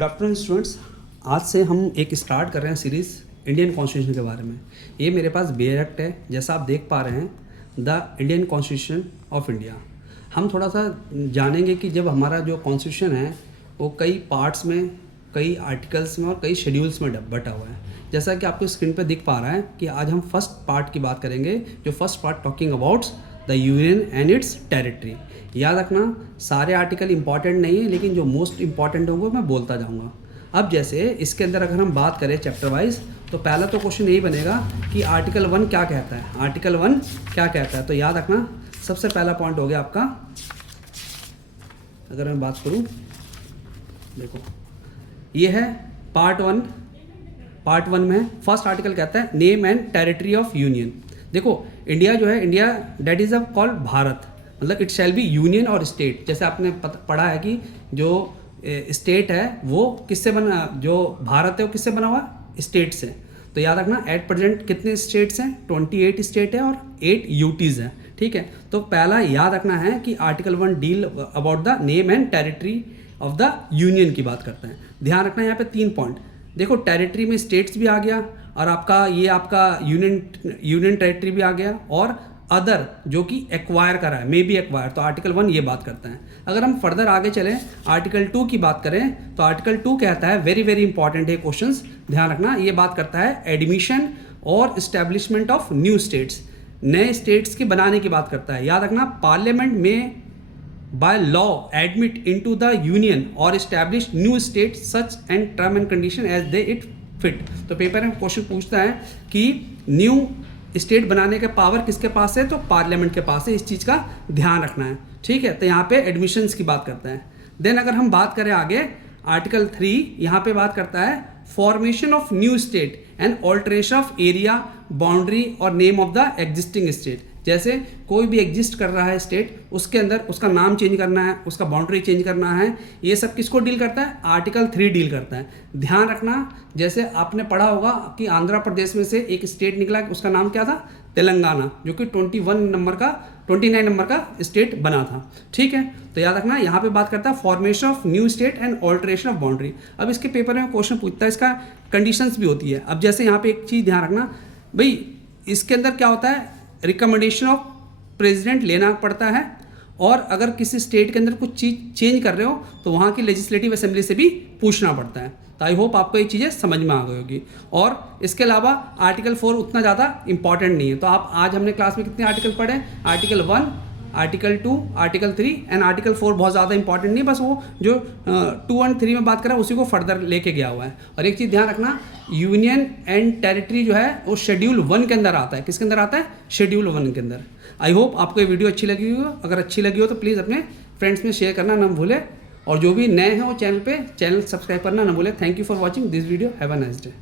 Good afternoon students. आज से हम एक स्टार्ट कर रहे हैं सीरीज़ इंडियन कॉन्स्टिट्यूशन के बारे में। ये मेरे पास बी एक्ट है, जैसा आप देख पा रहे हैं, the Indian constitution of India. हम थोड़ा सा जानेंगे कि जब हमारा जो कॉन्स्टिट्यूशन है वो कई पार्ट्स में, कई आर्टिकल्स में और कई शेड्यूल्स में बटा हुआ है। जैसा कि आपको स्क्रीन पर दिख पा रहा है कि आज हम फर्स्ट पार्ट की बात करेंगे, जो first part talking about the union and it's territory. याद रखना, सारे आर्टिकल इंपॉर्टेंट नहीं है, लेकिन जो मोस्ट इंपॉर्टेंट होंगे मैं बोलता जाऊंगा। अब जैसे इसके अंदर अगर हम बात करें चैप्टर वाइज, तो पहला तो क्वेश्चन यही बनेगा कि आर्टिकल 1 क्या कहता है। आर्टिकल 1 क्या कहता है, तो याद रखना सबसे पहला पॉइंट हो गया आपका। अगर मैं बात करूं, देखो ये है पार्ट 1। पार्ट 1 में फर्स्ट आर्टिकल कहता है name and territory of union. देखो इंडिया जो है, India that is a called Bharat, मतलब इट शैल बी यूनियन और स्टेट। जैसे आपने पढ़ा है कि जो स्टेट है वो किससे बना, जो भारत है वो किससे बना हुआ, स्टेट से। तो याद रखना एट प्रेजेंट कितने स्टेट्स हैं, 28 स्टेट है और 8 यूटीज़ हैं। ठीक है, तो पहला याद रखना है कि article 1 deal about the name and territory of the union की बात करते हैं। ध्यान रखना यहाँ पे 3 पॉइंट। देखो टेरिटरी में स्टेट्स भी आ गया और आपका यूनियन टेरिटरी भी आ गया, और अदर जो कि एक्वायर करा है, मे बी एक्वायर, तो आर्टिकल 1 ये बात करता है। अगर हम फर्दर आगे चलें, आर्टिकल 2 की बात करें, तो आर्टिकल 2 कहता है, वेरी वेरी इंपॉर्टेंट है क्वेश्चंस, ध्यान रखना, ये बात करता है एडमिशन और इस्टेब्लिशमेंट ऑफ न्यू स्टेट्स, नए स्टेट्स के बनाने की बात करता है। याद रखना, पार्लियामेंट में by law admit into the union or establish new state such and term and condition as they it fit। तो पेपर में क्वेश्चन पूछता है कि न्यू स्टेट बनाने का पावर किसके पास है, तो पार्लियामेंट के पास है। इस चीज़ का ध्यान रखना है। ठीक है, तो यहाँ पे एडमिशन्स की बात करता है। देन अगर हम बात करें आगे, आर्टिकल 3 यहाँ पे बात करता है formation of new state and alteration of area, boundary और name of the existing state. जैसे कोई भी एग्जिस्ट कर रहा है स्टेट, उसके अंदर उसका नाम चेंज करना है, उसका बाउंड्री चेंज करना है, ये सब किसको डील करता है, आर्टिकल 3 डील करता है। ध्यान रखना, जैसे आपने पढ़ा होगा कि आंध्र प्रदेश में से एक स्टेट निकला, उसका नाम क्या था, तेलंगाना, जो कि 29 नंबर का स्टेट बना था। ठीक है, तो याद रखना यहाँ पे बात करता है formation of new state and alteration of boundary. अब इसके पेपर में क्वेश्चन पूछता है, इसका कंडीशंस भी होती है। अब जैसे यहाँ पे एक चीज़ ध्यान रखना भाई, इसके अंदर क्या होता है, रिकमेंडेशन ऑफ प्रेसिडेंट लेना पड़ता है, और अगर किसी स्टेट के अंदर कुछ चीज़ चेंज कर रहे हो तो वहाँ की लेजिस्लेटिव असेंबली से भी पूछना पड़ता है। तो आई होप आपको ये चीज़ें समझ में आ गई होगी। और इसके अलावा आर्टिकल 4 उतना ज़्यादा इंपॉर्टेंट नहीं है। तो आप आज हमने क्लास में कितने आर्टिकल पढ़े, article 1, article 2, article 3 and article 4 बहुत ज़्यादा इंपॉर्टेंट नहीं, बस वो जो 2 और 3 में बात करा उसी को फर्दर लेके गया हुआ है। और एक चीज़ ध्यान रखना, यूनियन एंड टेरिटरी जो है वो शेड्यूल 1 के अंदर आता है। किसके अंदर आता है, शेड्यूल 1 के अंदर। आई होप आपको ये वीडियो अच्छी लगी हो। अगर अच्छी लगी हो तो प्लीज़ अपने फ्रेंड्स में शेयर करना ना भूलें, और जो भी नए हैं वो चैनल सब्सक्राइब करना ना भूलें। Thank you for watching this video. Have a nice day.